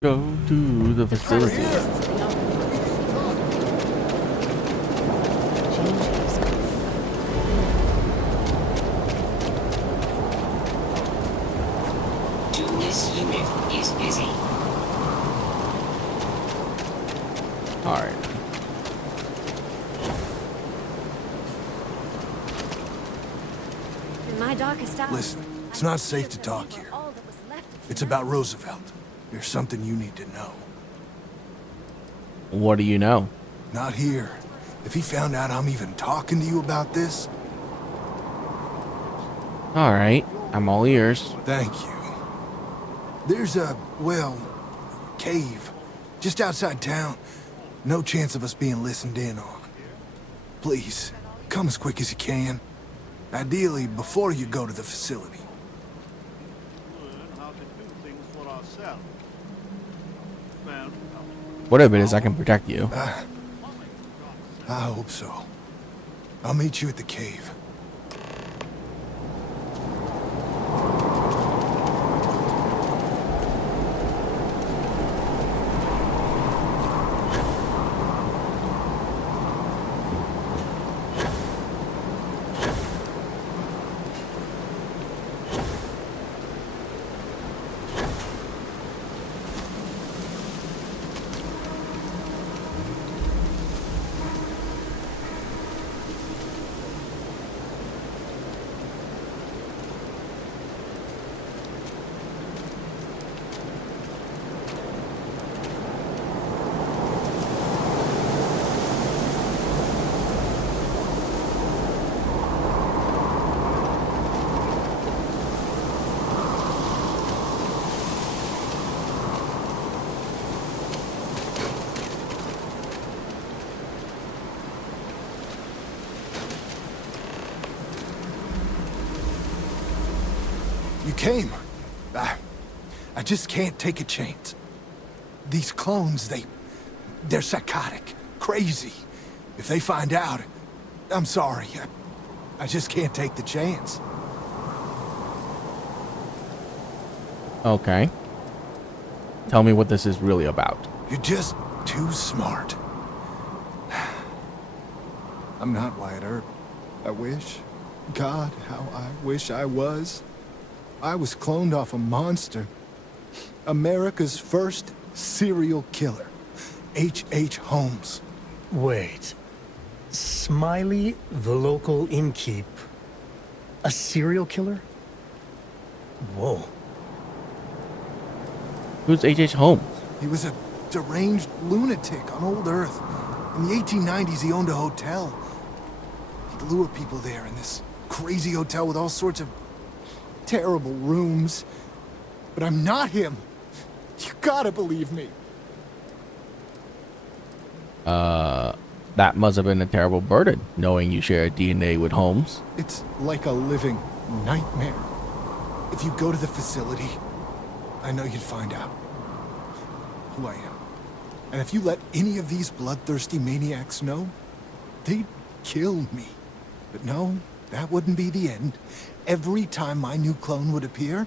Go to the facility. This unit is busy. All right. In my darkest hours, Listen, it's not safe to talk here. It's about Roosevelt. There's something you need to know. What do you know? Not here. If he found out I'm even talking to you about this, All right. I'm all ears. thank you. There's a, well, cave just outside town. No chance of us being listened in on. Please, come as quick as you can. Ideally, before you go to the facility. Whatever it is, I can protect you. I hope so. I'll meet you at the cave. You came. I just can't take a chance. These clones, they're psychotic, crazy. If they find out, I'm sorry. I just can't take the chance. Okay. Tell me what this is really about. You're just too smart. I'm not Wyatt Earp. I wish. God, how I wish I was. I was cloned off a monster. America's first serial killer. H.H. Holmes. Wait. Smiley, the local innkeep. A serial killer? Whoa. Who's H.H. Holmes? He was a deranged lunatic on old Earth. In the 1890s, he owned a hotel. He'd lure people there in this crazy hotel with all sorts of terrible rooms. But I'm not him. You gotta believe me. That must have been a terrible burden, knowing you share DNA with Holmes. It's like a living nightmare. If you go to the facility, I know you'd find out who I am. And if you let any of these bloodthirsty maniacs know, they'd kill me. But no, that wouldn't be the end. Every time my new clone would appear,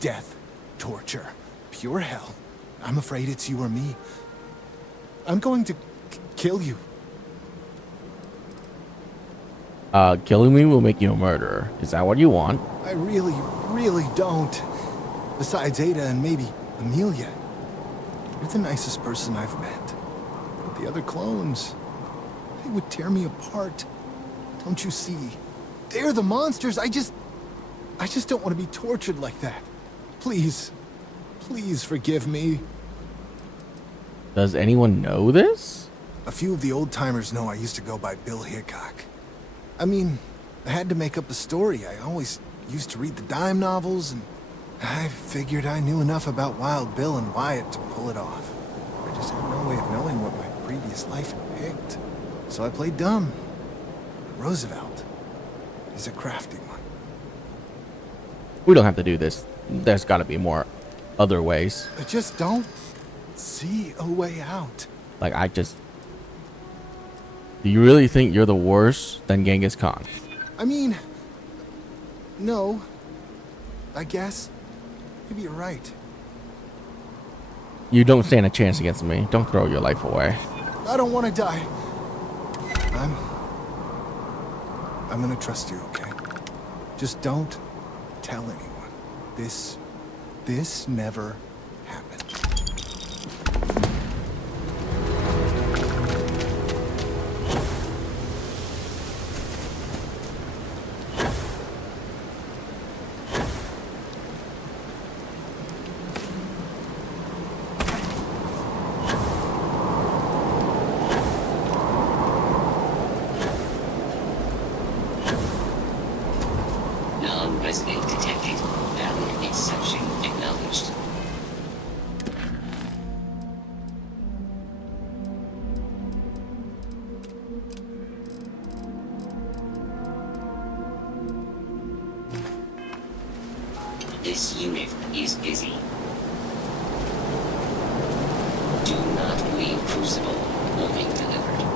death, torture, pure hell. I'm afraid it's you or me. I'm going to kill you. Killing me will make you a murderer. Is that what you want? I really, really don't. Besides Ada and maybe Amelia. You're the nicest person I've met. But the other clones, they would tear me apart. Don't you see? They're the monsters. I just don't want to be tortured like that. Please, please forgive me. Does anyone know this? A few of the old-timers know I used to go by Bill Hickok. I mean, I had to make up a story. I always used to read the dime novels, and I figured I knew enough about Wild Bill and Wyatt to pull it off. I just had no way of knowing what my previous life had picked. So I played dumb. Roosevelt is a crafty one. We don't have to do this. There's got to be more other ways. I just don't see a way out. Like, do you really think you're the worse than Genghis Khan? I mean, no. I guess. Maybe you're right. You don't stand a chance against me. Don't throw your life away. I don't want to die. I'm gonna trust you, okay? Just don't tell anyone. This never happened. Non-resident detected. Valid exception acknowledged. This unit is busy. Do not leave Crucible. Warning delivered.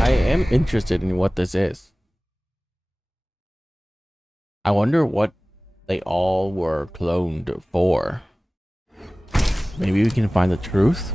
I am interested in what this is. I wonder what they all were cloned for. Maybe we can find the truth.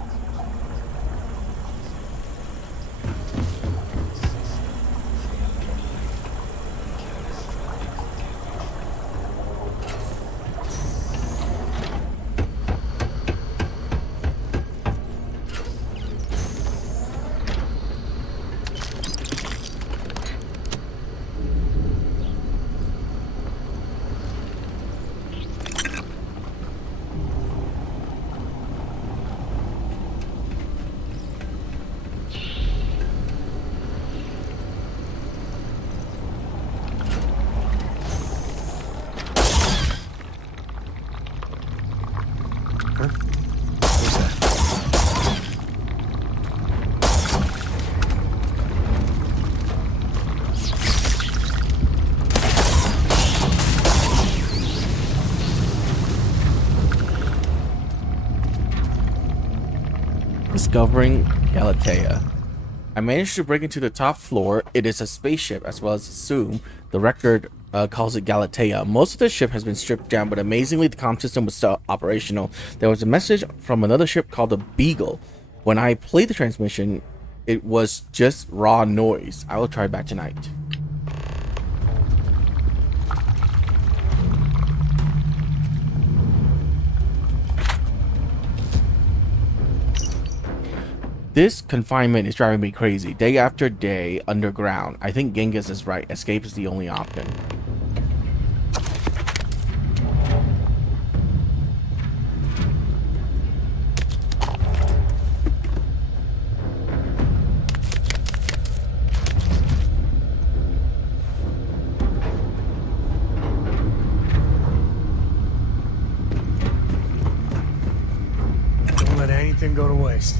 Discovering Galatea. I managed to break into the top floor. It is a spaceship as well as assume. The record calls it Galatea. Most of the ship has been stripped down, but amazingly the comm system was still operational. There was a message from another ship called the Beagle. When I played the transmission, it was just raw noise. I will try back tonight. This confinement is driving me crazy. Day after day underground. I think Genghis is right. Escape is the only option. Don't let anything go to waste.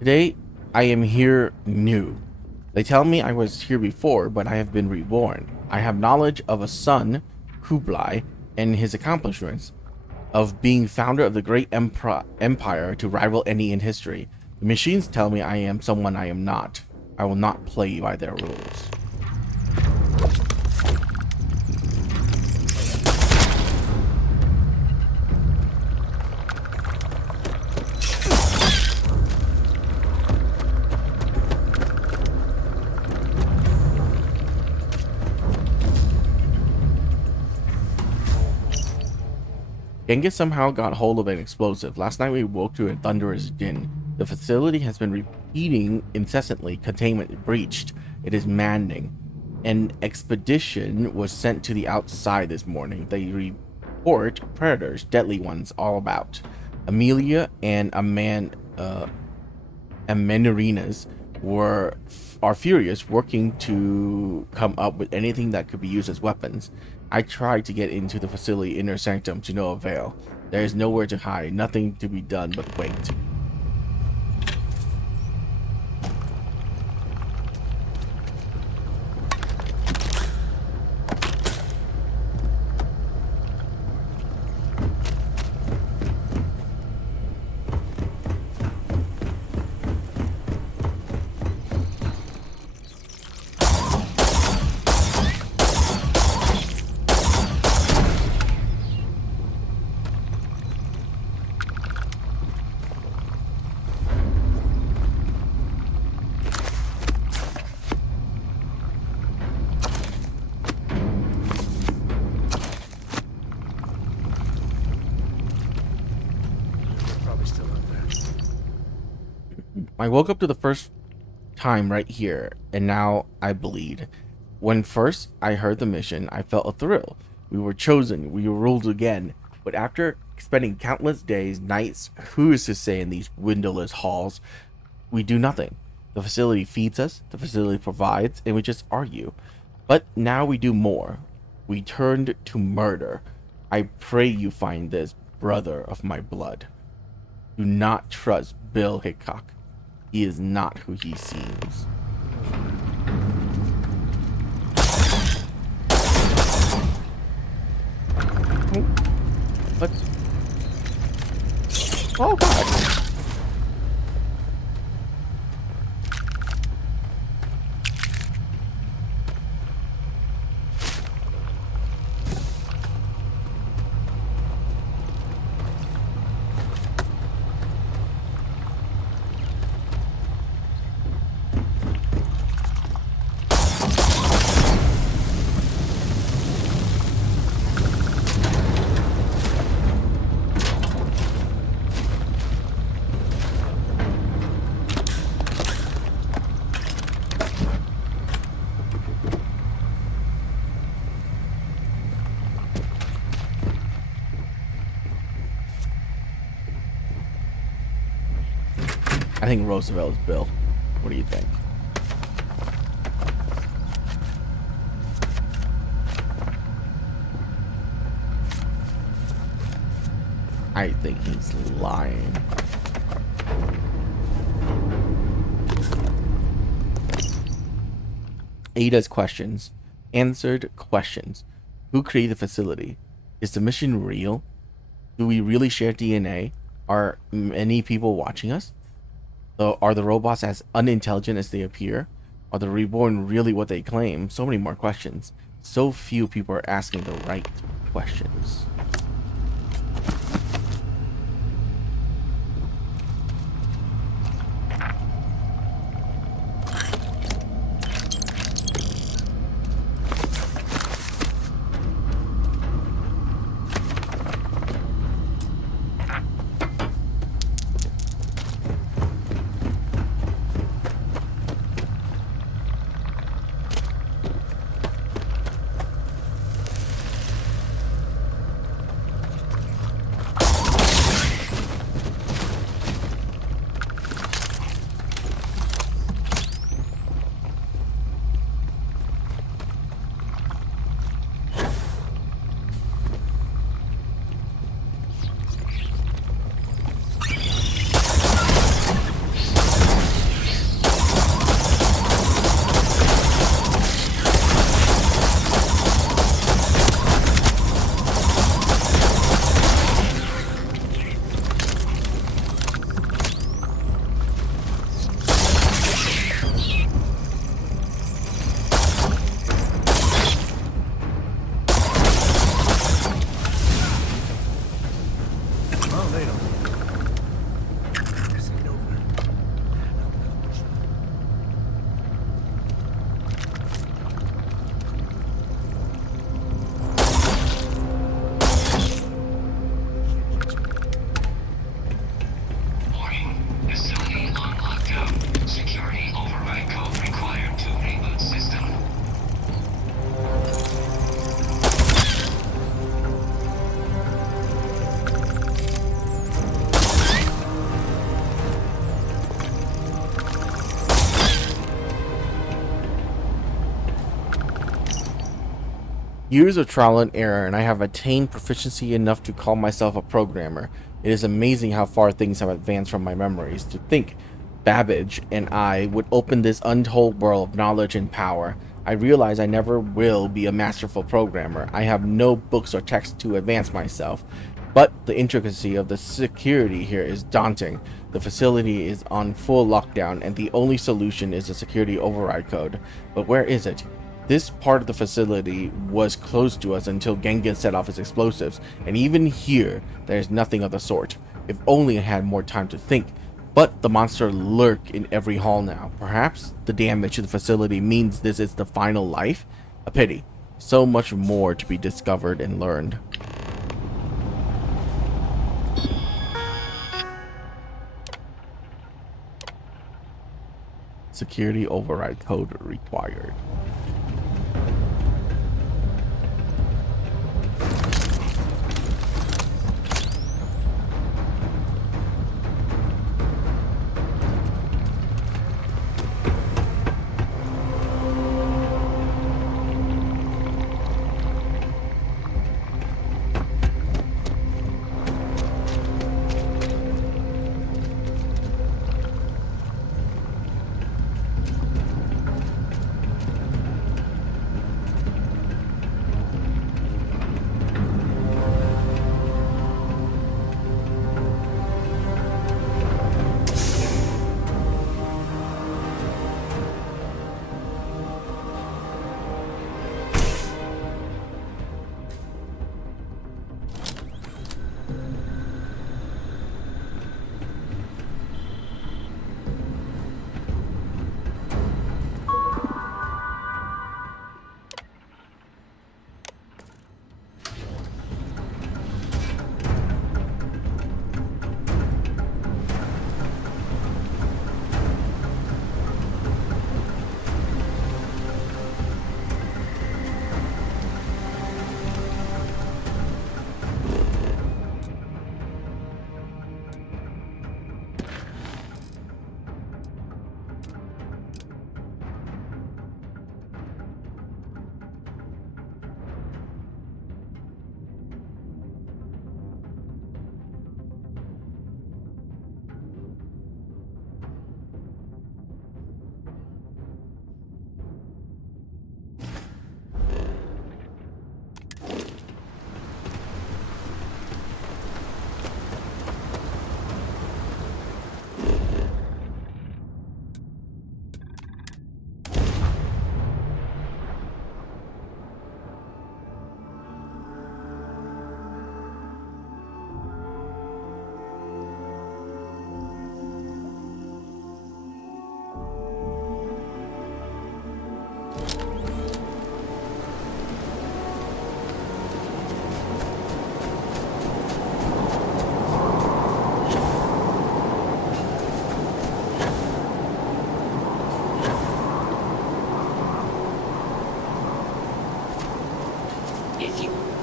Today, I am here new. They tell me I was here before, but I have been reborn. I have knowledge of a son, Kublai, and his accomplishments. of being founder of the great empire to rival any in history. The machines tell me I am someone I am not. I will not play by their rules. Genghis somehow got hold of an explosive. Last night we woke to a thunderous din. The facility has been repeating incessantly. Containment breached. It is manning. An expedition was sent to the outside this morning. They report predators, deadly ones, all about. Amelia and Amenarinas are furious, working to come up with anything that could be used as weapons. I tried to get into the facility inner sanctum to no avail. There is nowhere to hide, nothing to be done but wait. I woke up to the first time right here, and now I bleed. When first I heard the mission, I felt a thrill. We were chosen, we were ruled again. But after spending countless days, nights, who is to say in these windowless halls, we do nothing. The facility feeds us, the facility provides, and we just argue. But now we do more. We turned to murder. I pray you find this, brother of my blood. Do not trust Bill Hickok. He is not who he seems. What? Oh God. I think Roosevelt is Bill. What do you think? I think he's lying. Ada's questions. Answered questions. Who created the facility? Is the mission real? Do we really share DNA? Are many people watching us? Are the robots as unintelligent as they appear? Are the reborn really what they claim? So many more questions. So few people are asking the right questions. No, they don't. Send over. Warning. Facility on lockdown. Security override code required to reboot system. Years of trial and error, and I have attained proficiency enough to call myself a programmer. It is amazing how far things have advanced from my memories. To think Babbage and I would open this untold world of knowledge and power. I realize I never will be a masterful programmer. I have no books or texts to advance myself. But the intricacy of the security here is daunting. The facility is on full lockdown, and the only solution is a security override code. But where is it? This part of the facility was closed to us until Genghis set off his explosives, and even here, there is nothing of the sort. If only I had more time to think. But the monster lurk in every hall now. Perhaps the damage to the facility means this is the final life? A pity. So much more to be discovered and learned. Security override code required.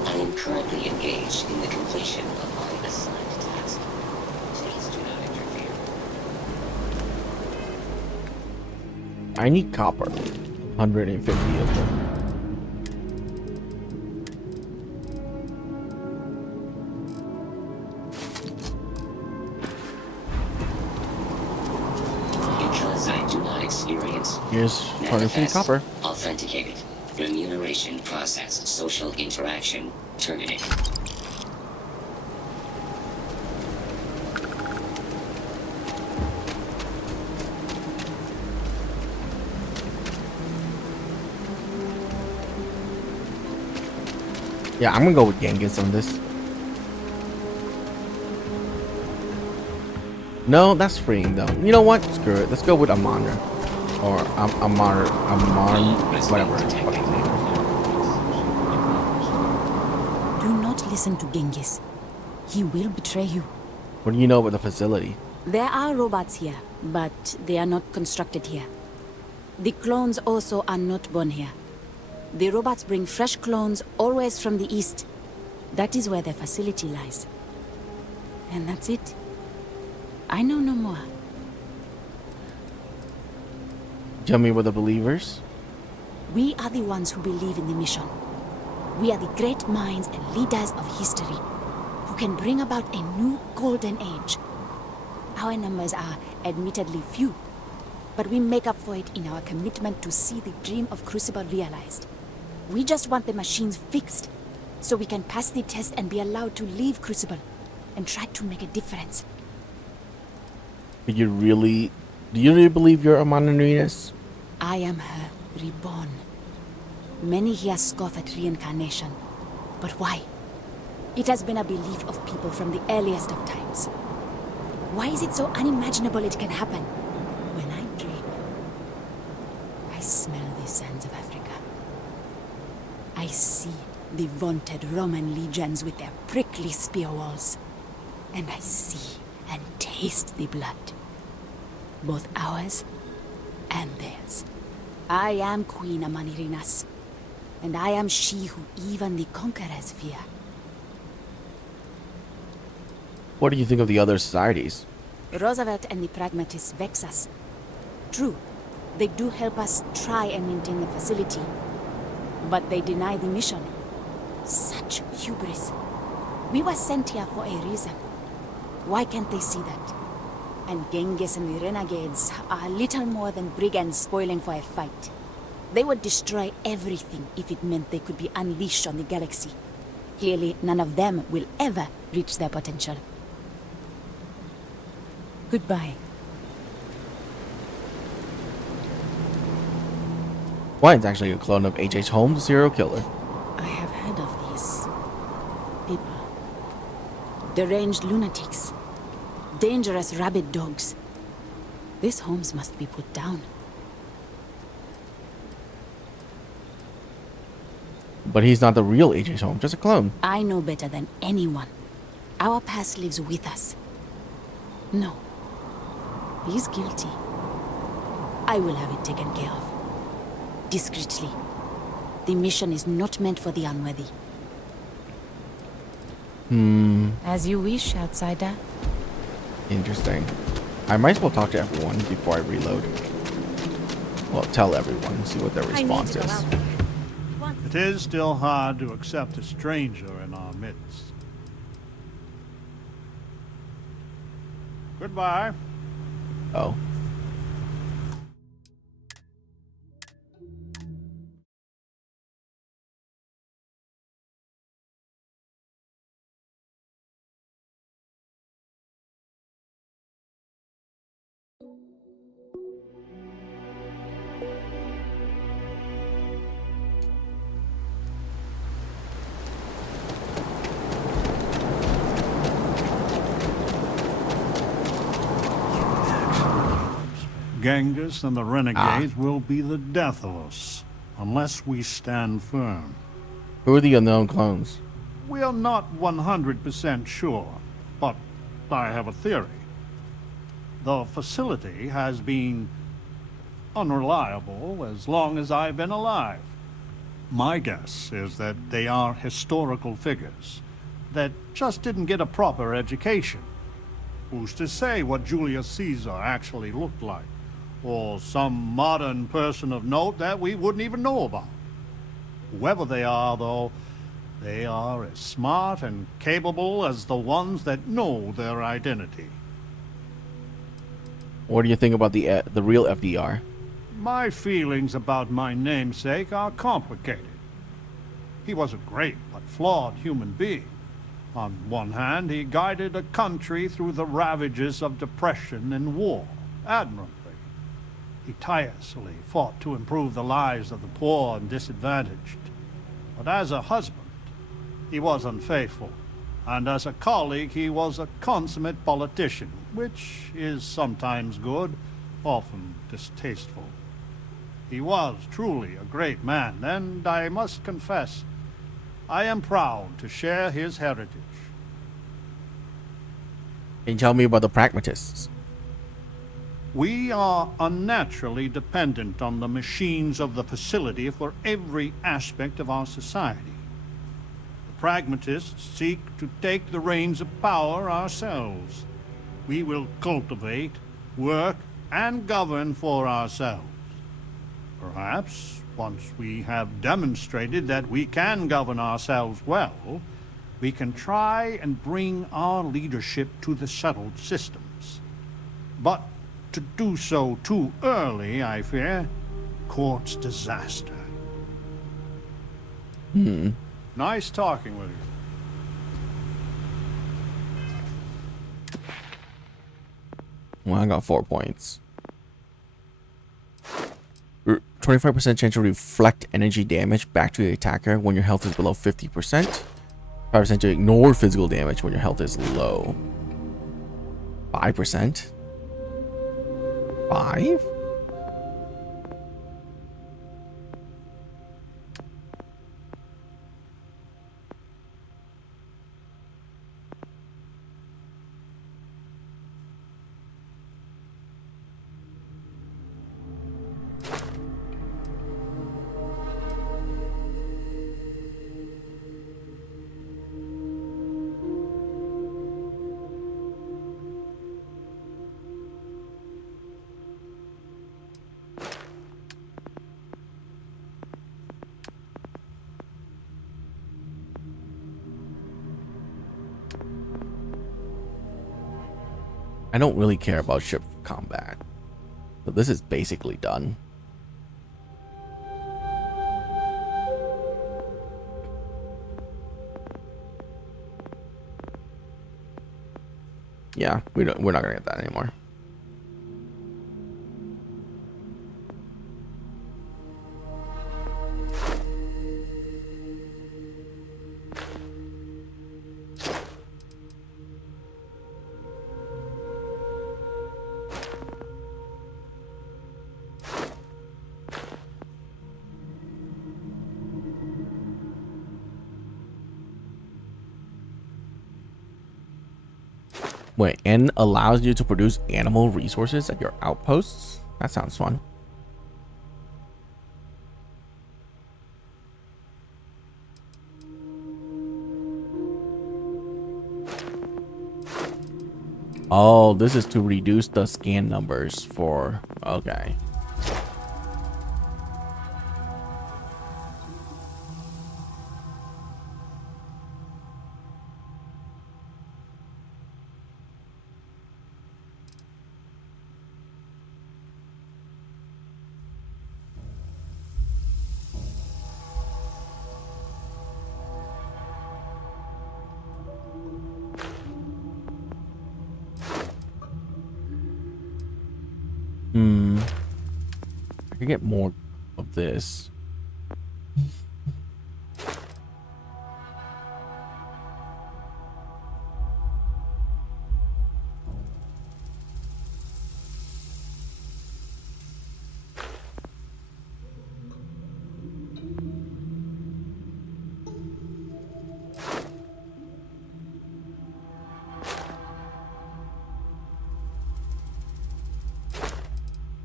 I am currently engaged in the completion of my assigned task. Please do not interfere. I need copper. 150 of them. Because I do not experience Here's 150 manifest copper. authenticated. Remuneration process social interaction terminated. Yeah, I'm gonna go with Genghis on this. No, that's freeing though. You know what? Screw it. Let's go with Amana. Or Amar, whatever. His fucking name is. Do not listen to Genghis. He will betray you. What do you know about the facility? There are robots here, but they are not constructed here. The clones also are not born here. The robots bring fresh clones always from the east. That is where their facility lies. And that's it. I know no more. Tell me about the believers. We are the ones who believe in the mission. We are the great minds and leaders of history, who can bring about a new golden age. Our numbers are admittedly few, but we make up for it in our commitment to see the dream of Crucible realized. We just want the machines fixed, so we can pass the test and be allowed to leave Crucible and try to make a difference. Do you really believe you're Amana Nunes? I am her reborn. Many here scoff at reincarnation, but why? It has been a belief of people from the earliest of times. Why is it so unimaginable it can happen? When I dream, I smell the sands of Africa. I see the vaunted Roman legions with their prickly spear walls. And I see and taste the blood. Both ours and theirs. I am Queen Amanirinas, and I am she who even the conquerors fear. What do you think of the other societies? Roosevelt and the pragmatists vex us. True, they do help us try and maintain the facility, but they deny the mission. Such hubris. We were sent here for a reason. Why can't they see that? And Genghis and the renegades are little more than brigands spoiling for a fight. They would destroy everything if it meant they could be unleashed on the galaxy. Clearly, none of them will ever reach their potential. Goodbye. One's actually a clone of H.H. Holmes, the serial killer. I have heard of these people. Deranged lunatics. Dangerous rabid dogs. This Holmes must be put down. But he's not the real H.H. Holmes, just a clone. I know better than anyone. Our past lives with us. No. He's guilty. I will have it taken care of. Discreetly. The mission is not meant for the unworthy. As you wish, outsider. Interesting. I might as well talk to everyone before I reload. Well, tell everyone, see what their response is. It is still hard to accept a stranger in our midst. Goodbye. Oh. Genghis and the renegades will be the death of us, unless we stand firm. Who are the unknown clones? We are not 100% sure, but I have a theory. The facility has been unreliable as long as I've been alive. My guess is that they are historical figures that just didn't get a proper education. Who's to say what Julius Caesar actually looked like? Or some modern person of note that we wouldn't even know about. Whoever they are, though, they are as smart and capable as the ones that know their identity. What do you think about the real FDR? My feelings about my namesake are complicated. He was a great but flawed human being. On one hand, he guided a country through the ravages of depression and war admirably. He tirelessly fought to improve the lives of the poor and disadvantaged. But as a husband, he was unfaithful. And as a colleague, he was a consummate politician, which is sometimes good, often distasteful. He was truly a great man, and I must confess, I am proud to share his heritage. Can you tell me about the pragmatists? We are unnaturally dependent on the machines of the facility for every aspect of our society. The pragmatists seek to take the reins of power ourselves. We will cultivate, work, and govern for ourselves. Perhaps, once we have demonstrated that we can govern ourselves well, we can try and bring our leadership to the settled systems. But to do so too early, I fear, courts disaster. Nice talking with you. Well, I got 4 points. 25% chance to reflect energy damage back to the attacker when your health is below 50%. 5% to ignore physical damage when your health is low. 5%? 5? I don't really care about ship combat, but this is basically done. Yeah, we're not gonna get that anymore. Wait, N allows you to produce animal resources at your outposts? That sounds fun. Oh, this is to reduce the scan numbers for... Okay. I could get more of this.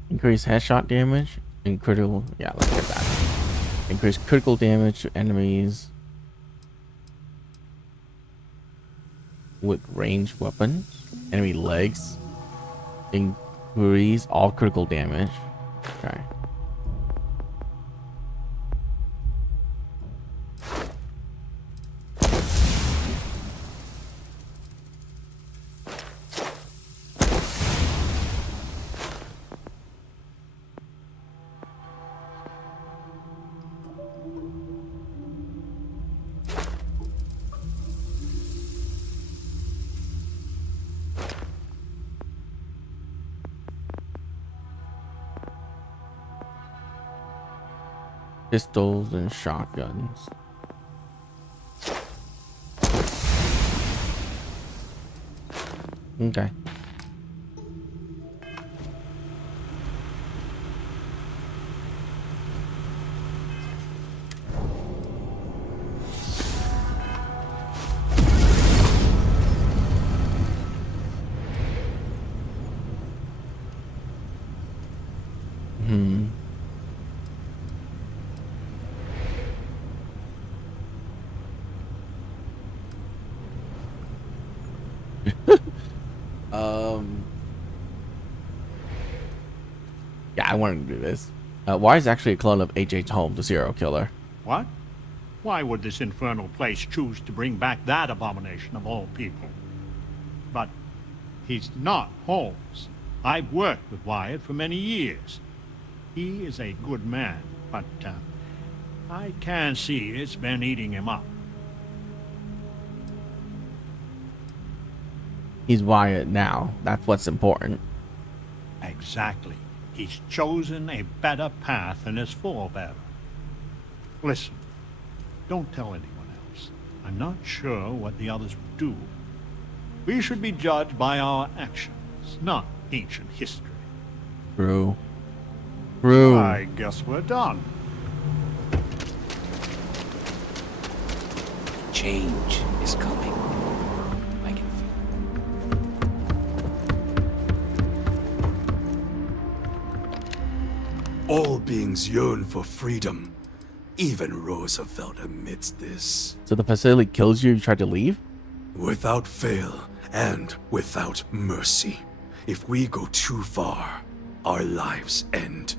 Increase headshot damage and critical. Yeah, let's get that. Increase critical damage to enemies with ranged weapons. Enemy legs. Increase all critical damage. Okay. Pistols and shotguns. Okay. Hmm. Yeah, I wanted to do this. Why is actually a clone of H.H. Holmes the serial killer? What? Why would this infernal place choose to bring back that abomination of all people? But he's not Holmes. I've worked with Wyatt for many years. He is a good man, but I can see it's been eating him up. He's Wyatt now. That's what's important. Exactly. He's chosen a better path than his forebear. Listen, don't tell anyone else. I'm not sure what the others would do. We should be judged by our actions, not ancient history. True. True. I guess we're done. Change is coming. I can feel All beings yearn for freedom. Even Roosevelt admits this. So the facility kills you if you try to leave? Without fail and without mercy. If we go too far, our lives end.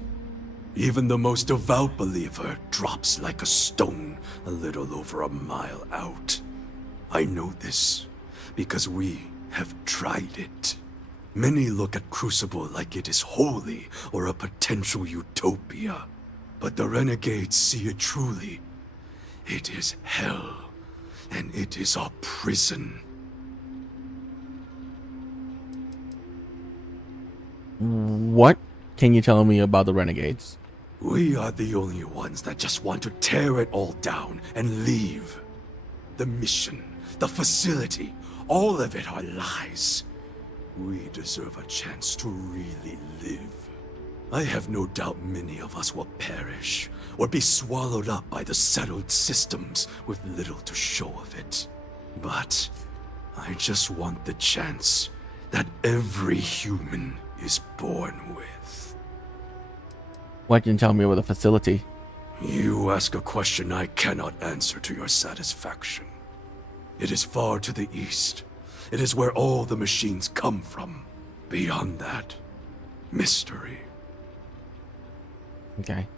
Even the most devout believer drops like a stone a little over a mile out. I know this because we have tried it. Many look at Crucible like it is holy or a potential utopia. But the renegades see it truly. It is hell, and it is our prison. What can you tell me about the renegades? We are the only ones that just want to tear it all down and leave. The mission, the facility, all of it are lies. We deserve a chance to really live. I have no doubt many of us will perish, or be swallowed up by the settled systems with little to show of it. But I just want the chance that every human is born with. What can you tell me about the facility? You ask a question I cannot answer to your satisfaction. It is far to the east. It is where all the machines come from. Beyond that, mystery. Okay.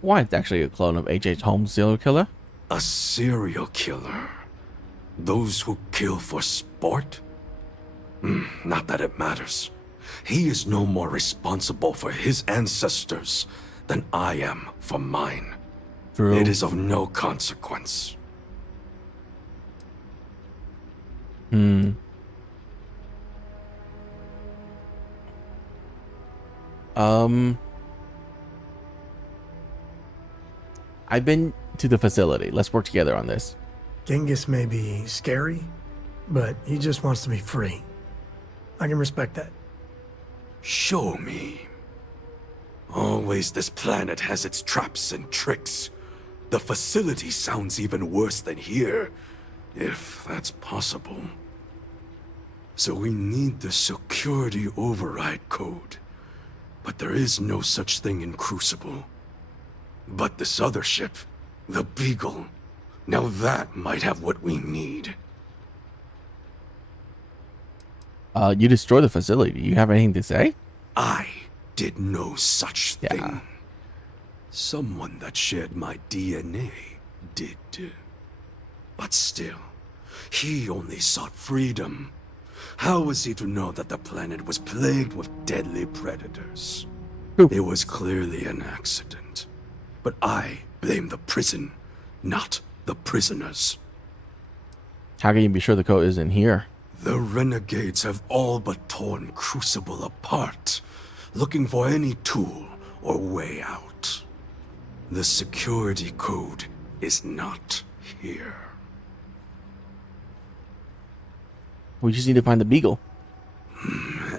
Why, it's actually a clone of H.H. Holmes' serial killer? A serial killer? Those who kill for sport? Not that it matters. He is no more responsible for his ancestors than I am for mine. True. It is of no consequence. I've been to the facility. Let's work together on this. Genghis may be scary, but he just wants to be free. I can respect that. Show me. Always this planet has its traps and tricks. The facility sounds even worse than here, if that's possible. So we need the security override code. But there is no such thing in Crucible. But this other ship, the Beagle, now that might have what we need. You destroy the facility. Do you have anything to say? I did no such Yeah. thing. Someone that shared my DNA did. But still, he only sought freedom. How was he to know that the planet was plagued with deadly predators? Who? It was clearly an accident. But I blame the prison, not the prisoners. How can you be sure the code isn't here? The renegades have all but torn Crucible apart, looking for any tool or way out. The security code is not here. We just need to find the beagle.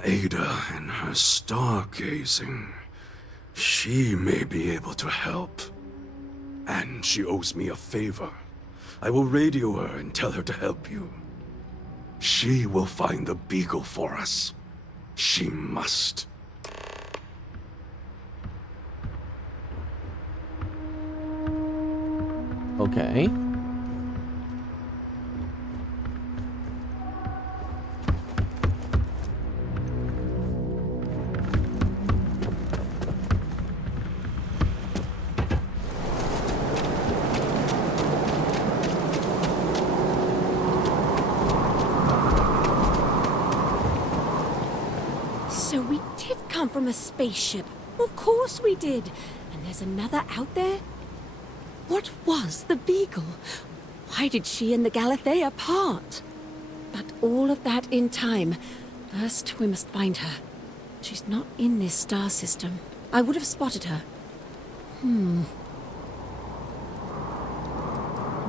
Ada and her stargazing. She may be able to help. And she owes me a favor. I will radio her and tell her to help you. She will find the beagle for us. She must. Okay. So we did come from a spaceship. Of course we did. And there's another out there? What was the Beagle? Why did she and the Galathea part? But all of that in time. First, we must find her. She's not in this star system. I would have spotted her.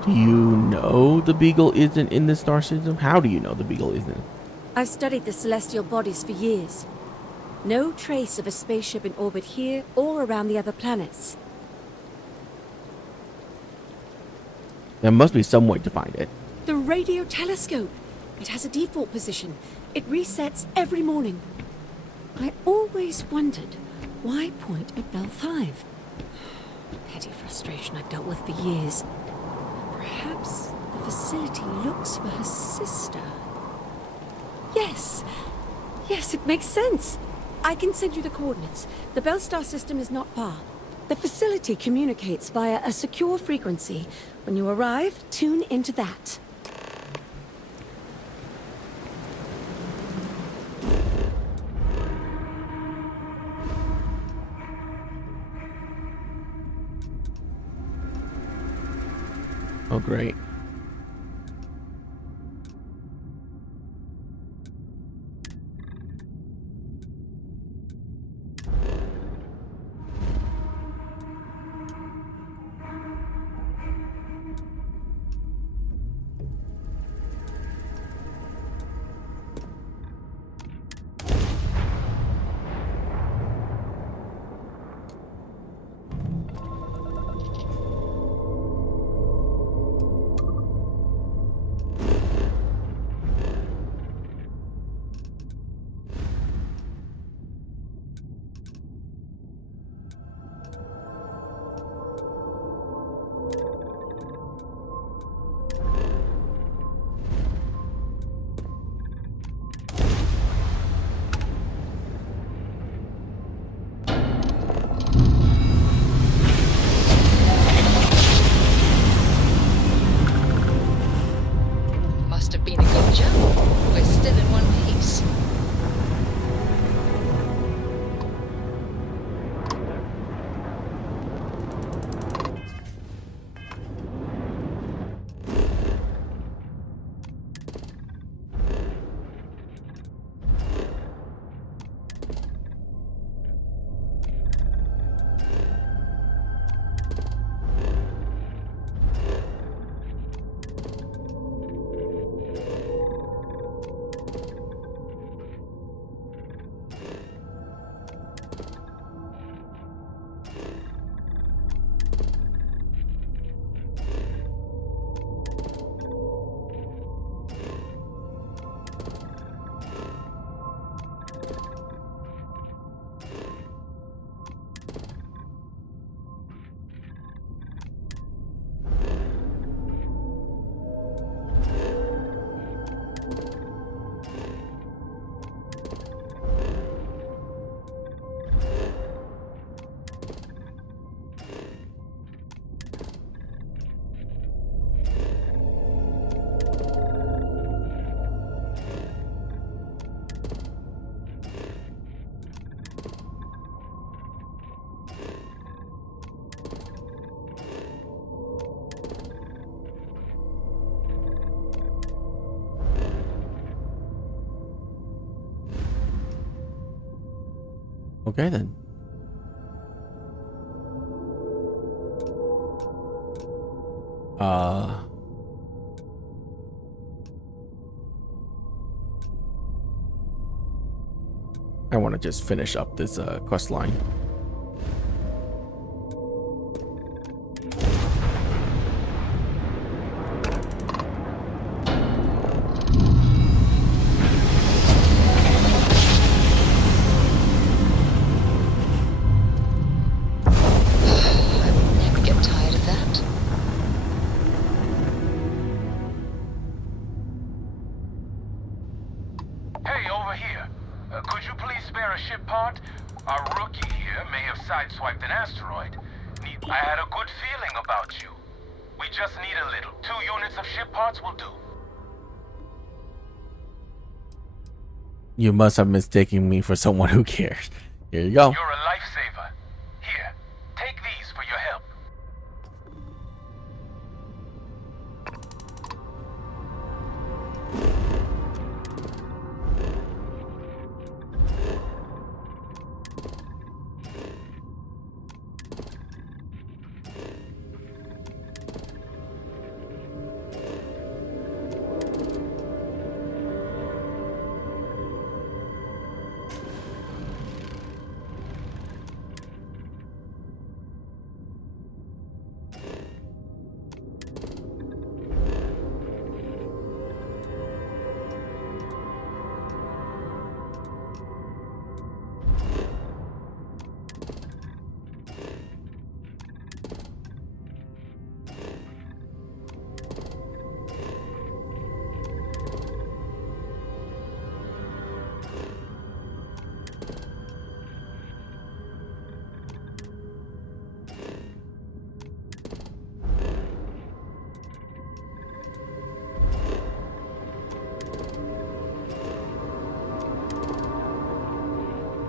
Do you know the beagle isn't in the star system? How do you know the beagle isn't? I've studied the celestial bodies for years. No trace of a spaceship in orbit here or around the other planets. There must be some way to find it. The radio telescope. It has a default position. It resets every morning. I always wondered, why point at Bell 5? Petty frustration I've dealt with for years. Perhaps the facility looks for her sister. Yes. Yes, it makes sense. I can send you the coordinates. The Bell Star system is not far. The facility communicates via a secure frequency. When you arrive, tune into that. Oh, great. Okay then. I want to just finish up this quest line. Never get tired of that. Hey, over here. Could you please spare a ship part? Our rookie here may have sideswiped an asteroid. I had a good feeling about you. We just need a little. 2 units of ship parts will do. You must have mistaken me for someone who cares. Here you go. You're a lifesaver. Here, take these for your help.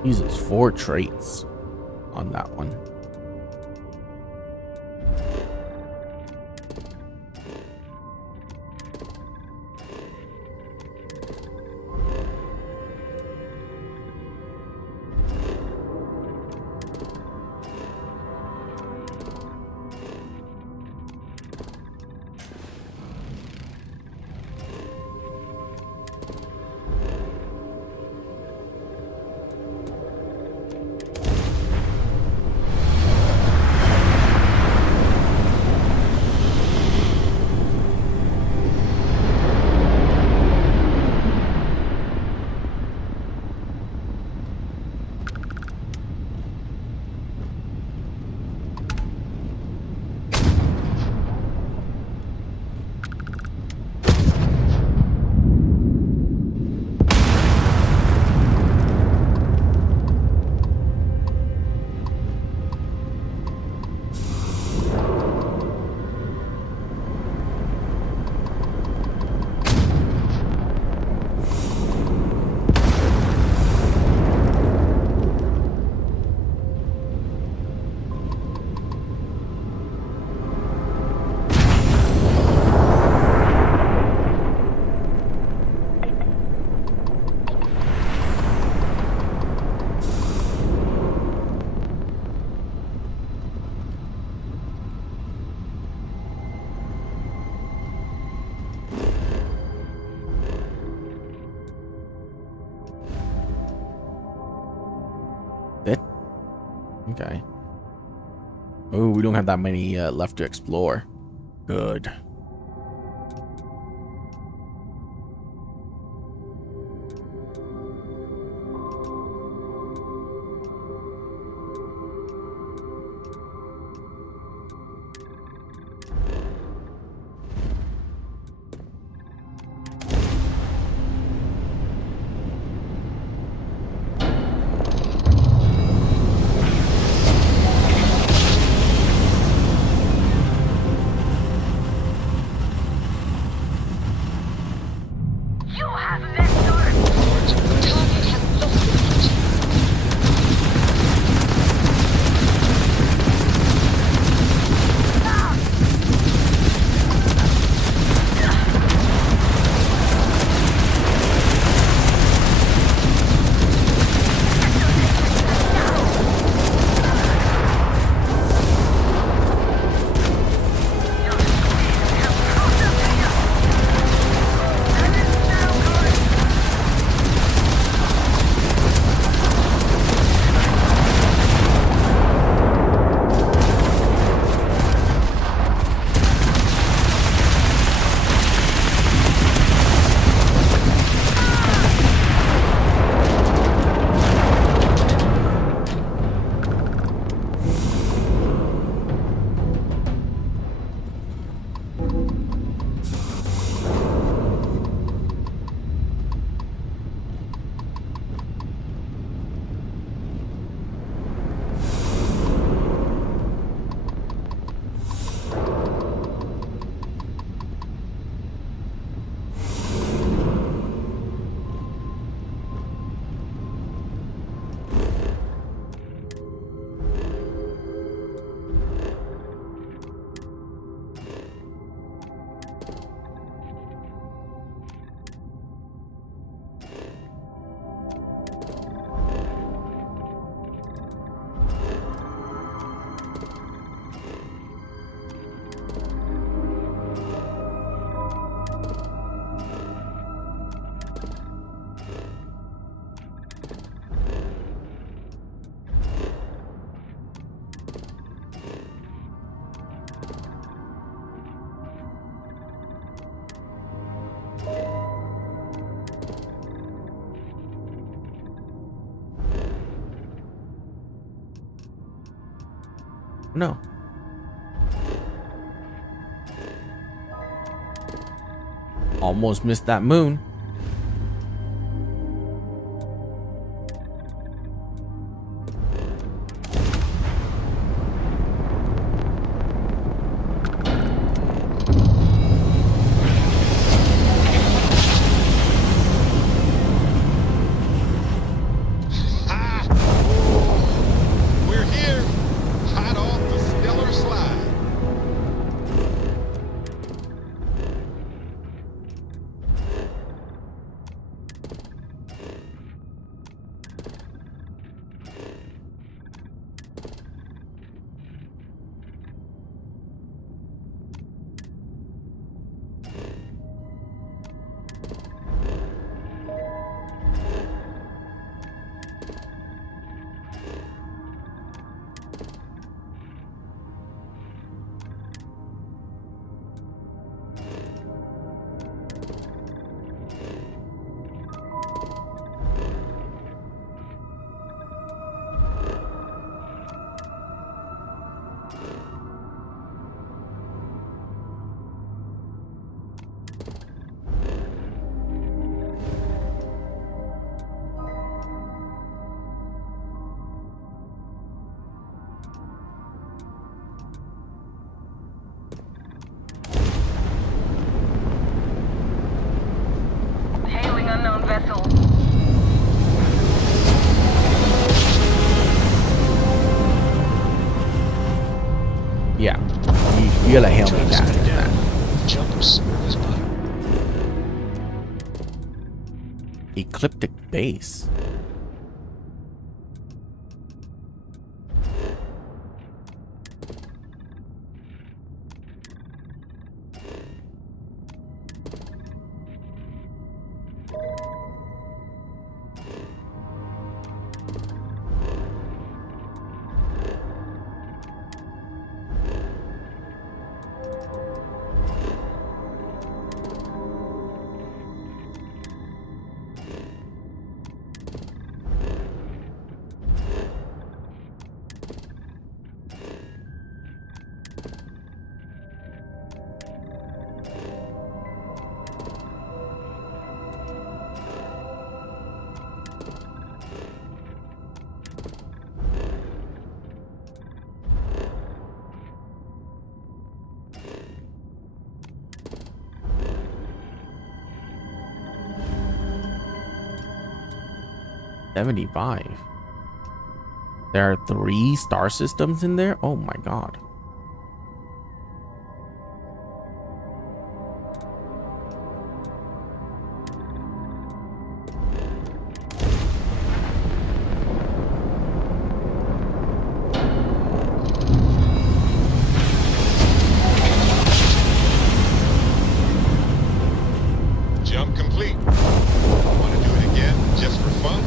Uses 4 traits on that one. Okay. Oh, we don't have that many left to explore. Good. No. Almost missed that moon. We're here, hot off the stellar slide. Hailing unknown vessel. Yeah. You gotta hail me faster than that. Jump service button. Ecliptic base. $75. There are 3 star systems in there? Oh my god. Jump complete. Want to do it again, just for fun?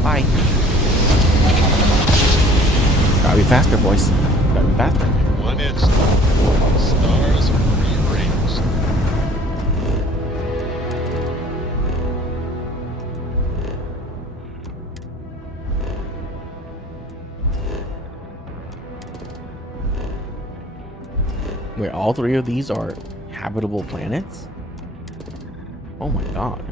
Bye. Gotta be faster, boys. Gotta be faster. One instant. Stars are rearranged. Wait, all 3 of these are habitable planets? Oh my god.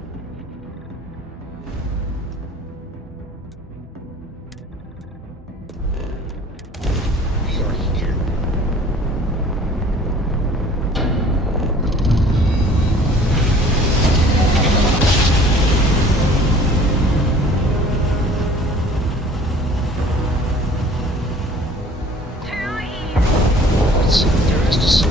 We are here. Let's see what there is to see.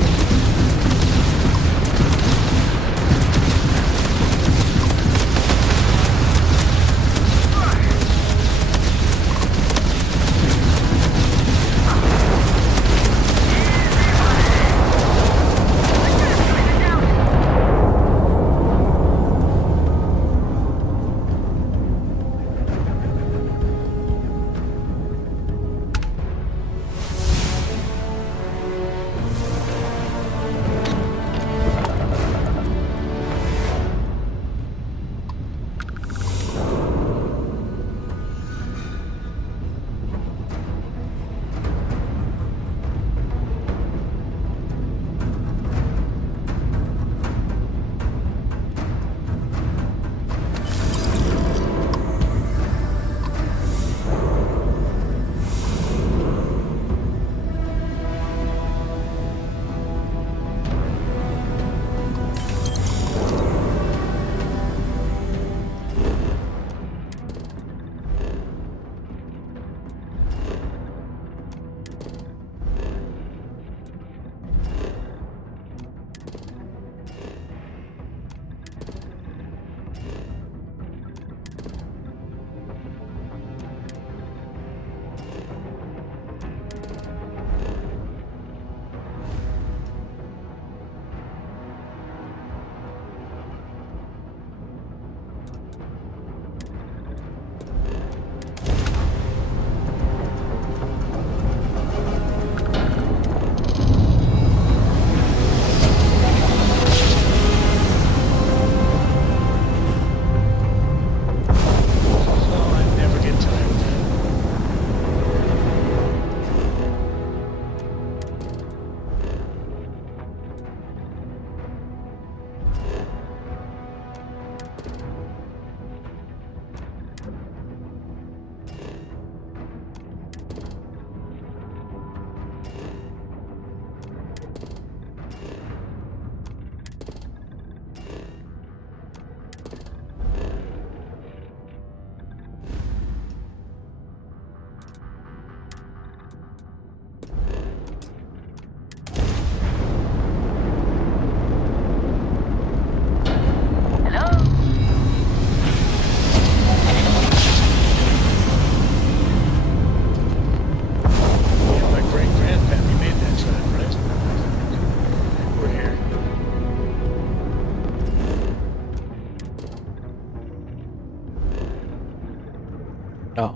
Oh.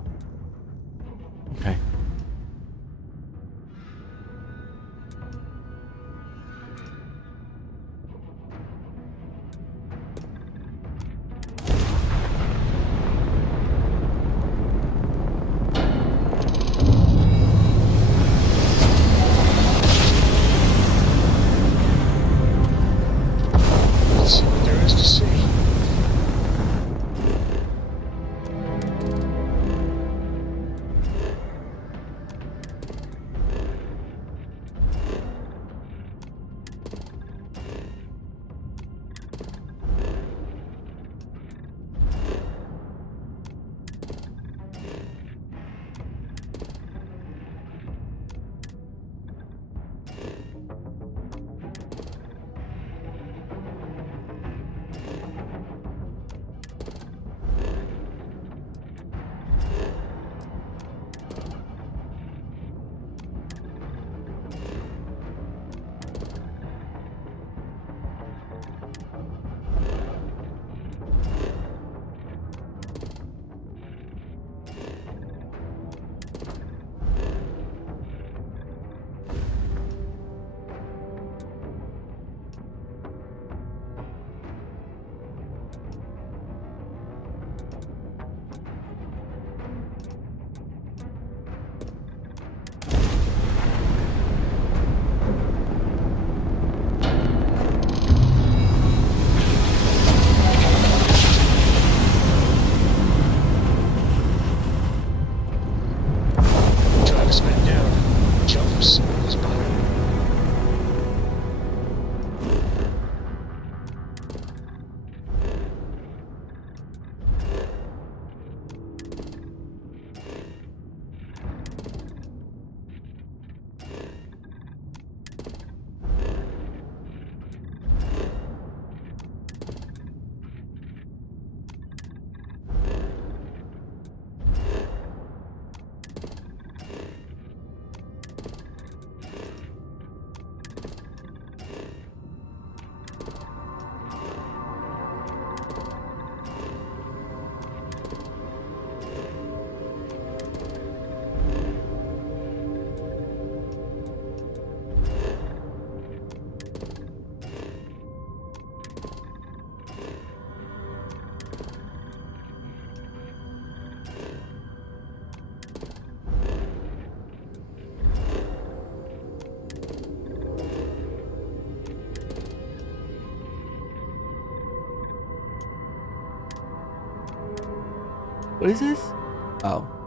Okay. Let's see what there is to see. What is this? Oh.